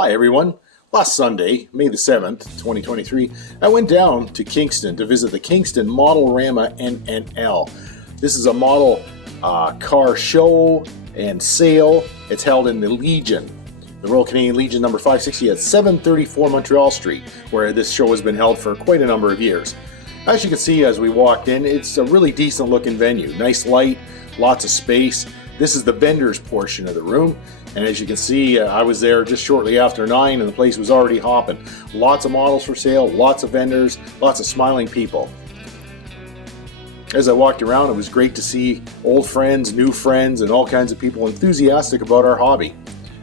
Hi everyone. Last Sunday, May the 7th, 2023, I went down to Kingston to visit the Kingston Modelorama NNL. This is a model car show and sale. It's held in the Legion, the Royal Canadian Legion number 560 at 734 Montreal Street, where this show has been held for quite a number of years. As you can see as we walked in, it's a really decent looking venue. Nice light, lots of space. This is the vendors portion of the room, and as you can see, I was there just shortly after 9 and the place was already hopping. Lots of models for sale, lots of vendors, lots of smiling people. As I walked around, it was great to see old friends, new friends, and all kinds of people enthusiastic about our hobby.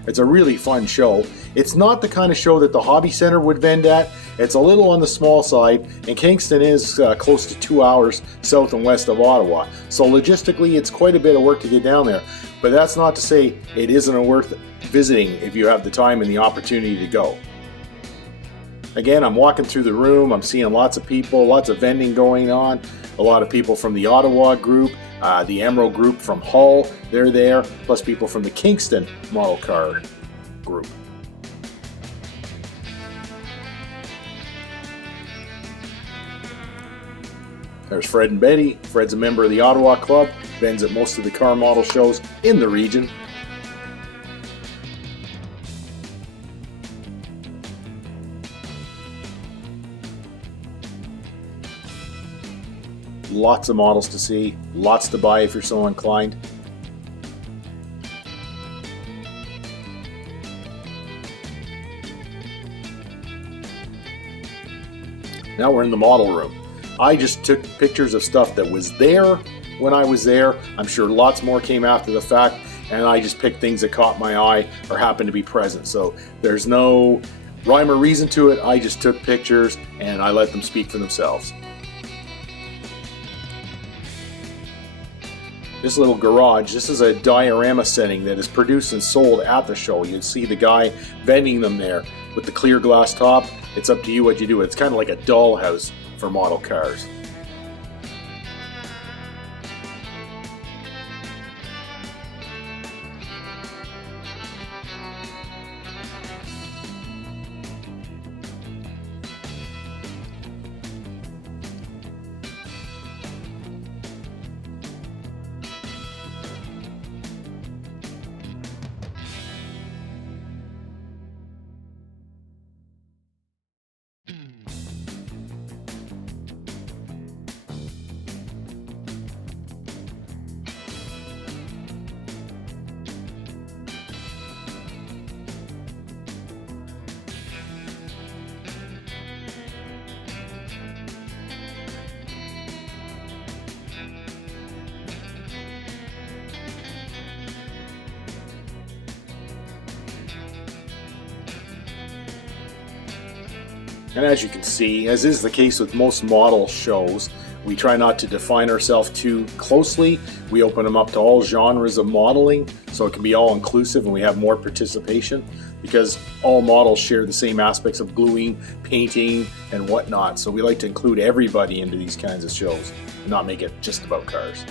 It's a really fun show. It's not the kind of show that the Hobby Center would vend at. It's a little on the small side, and Kingston is close to 2 hours south and west of Ottawa. So logistically, it's quite a bit of work to get down there. But that's not to say it isn't worth visiting if you have the time and the opportunity to go. Again, I'm walking through the room. I'm seeing lots of people, lots of vending going on. A lot of people from the Ottawa group, the Emerald group from Hull, they're there, plus people from the Kingston model car group. There's Fred and Betty. Fred's a member of the Ottawa Club, vends at most of the car model shows in the region. Lots of models to see, lots to buy if you're so inclined. Now we're in the model room. I just took pictures of stuff that was there when I was there. I'm sure lots more came after the fact, and I just picked things that caught my eye or happened to be present. So there's no rhyme or reason to it. I just took pictures and I let them speak for themselves. This little garage, this is a diorama setting that is produced and sold at the show. You see the guy vending them there with the clear glass top. It's up to you what you do. It's kind of like a dollhouse for model cars. And as you can see, as is the case with most model shows, we try not to define ourselves too closely. We open them up to all genres of modeling, so it can be all inclusive and we have more participation, because all models share the same aspects of gluing, painting, and whatnot. So we like to include everybody into these kinds of shows and not make it just about cars.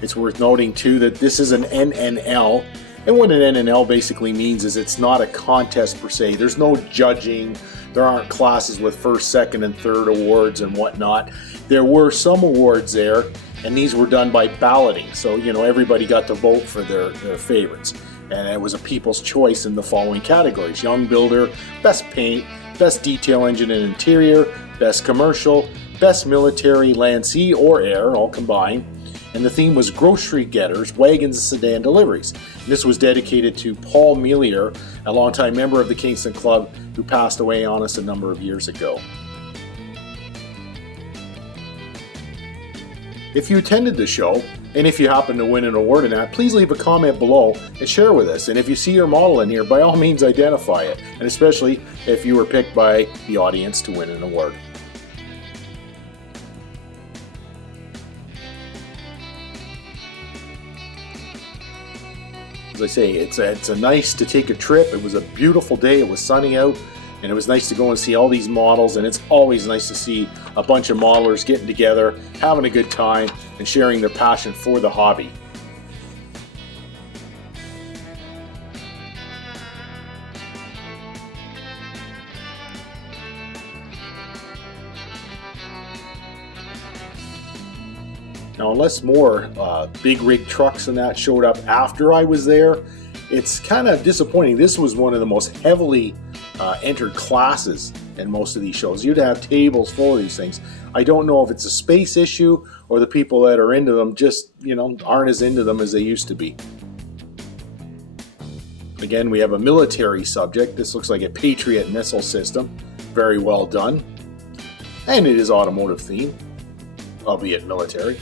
It's worth noting too that this is an NNL, and what an NNL basically means is it's not a contest per se. There's no judging, there aren't classes with first, second, and third awards and whatnot. There were some awards there, and these were done by balloting, so everybody got to vote for their favorites. And it was a people's choice in the following categories: Young Builder, Best Paint, Best Detail Engine and Interior, Best Commercial, Best Military, Land, Sea, or Air, all combined. And the theme was Grocery Getters, Wagons and Sedan Deliveries. And this was dedicated to Paul Melier, a longtime member of the Kingston Club who passed away on us a number of years ago. If you attended the show, and if you happen to win an award in that, please leave a comment below and share with us. And if you see your model in here, by all means identify it, and especially if you were picked by the audience to win an award. As I say, it's a nice to take a trip. It was a beautiful day. It was sunny out. And it was nice to go and see all these models, and it's always nice to see a bunch of modelers getting together, having a good time, and sharing their passion for the hobby. Now, unless more big rig trucks and that showed up after I was there, it's kind of disappointing. This was one of the most heavily entered classes in most of these shows. You'd have tables full of these things. I don't know if it's a space issue or the people that are into them just, aren't as into them as they used to be. Again, we have a military subject. This looks like a Patriot missile system. Very well done. And it is automotive themed, albeit military.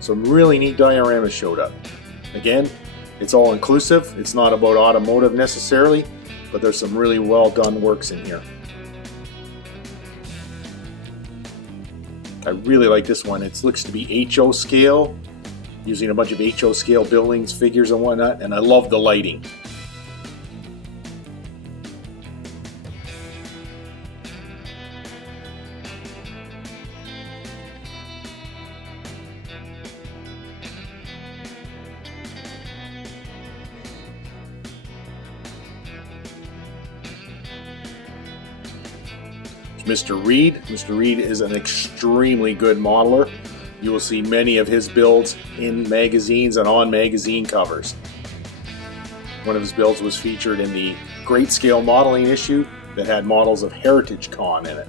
Some really neat dioramas showed up. Again, it's all inclusive. It's not about automotive necessarily, but there's some really well done works in here. I really like this one. It looks to be HO scale, using a bunch of HO scale buildings, figures and whatnot, and I love the lighting. Mr. Reed. Mr. Reed is an extremely good modeler. You will see many of his builds in magazines and on magazine covers. One of his builds was featured in the Great Scale Modeling issue that had models of Heritage Con in it.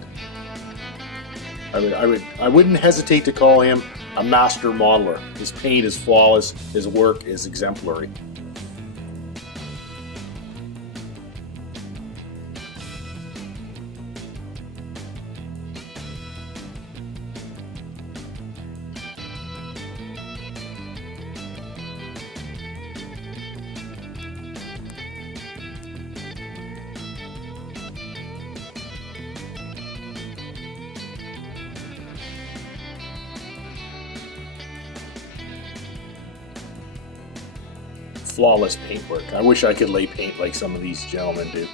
I wouldn't hesitate to call him a master modeler. His paint is flawless. His work is exemplary. Flawless paintwork. I wish I could lay paint like some of these gentlemen do.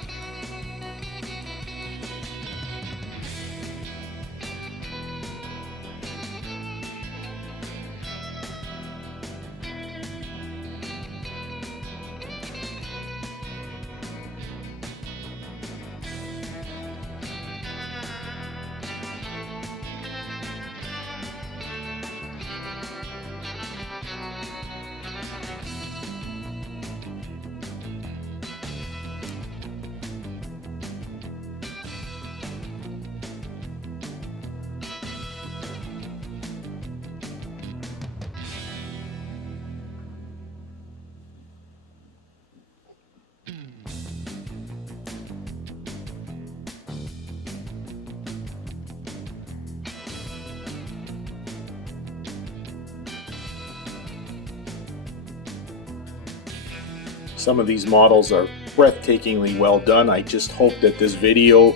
Some of these models are breathtakingly well done. I just hope that this video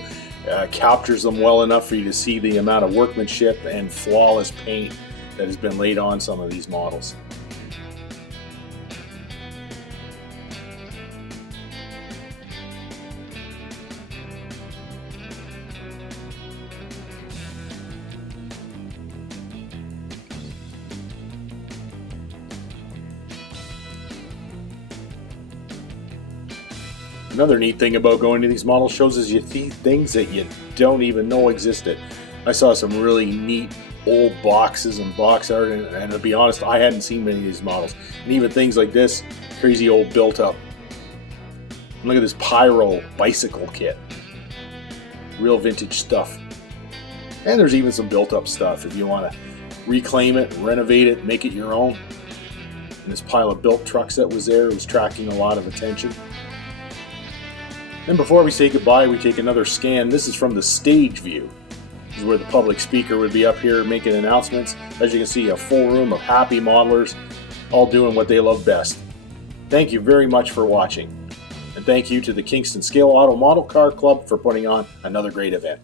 captures them well enough for you to see the amount of workmanship and flawless paint that has been laid on some of these models. Another neat thing about going to these model shows is you see things that you don't even know existed. I saw some really neat old boxes and box art, and to be honest, I hadn't seen many of these models. And even things like this crazy old built up. Look at this Pyro bicycle kit. Real vintage stuff. And there's even some built up stuff if you want to reclaim it, renovate it, make it your own. And this pile of built trucks that was there was attracting a lot of attention. And before we say goodbye, we take another scan. This is from the stage view. This is where the public speaker would be up here making announcements. As you can see, a full room of happy modelers, all doing what they love best. Thank you very much for watching. And thank you to the Kingston Scale Auto Model Car Club for putting on another great event.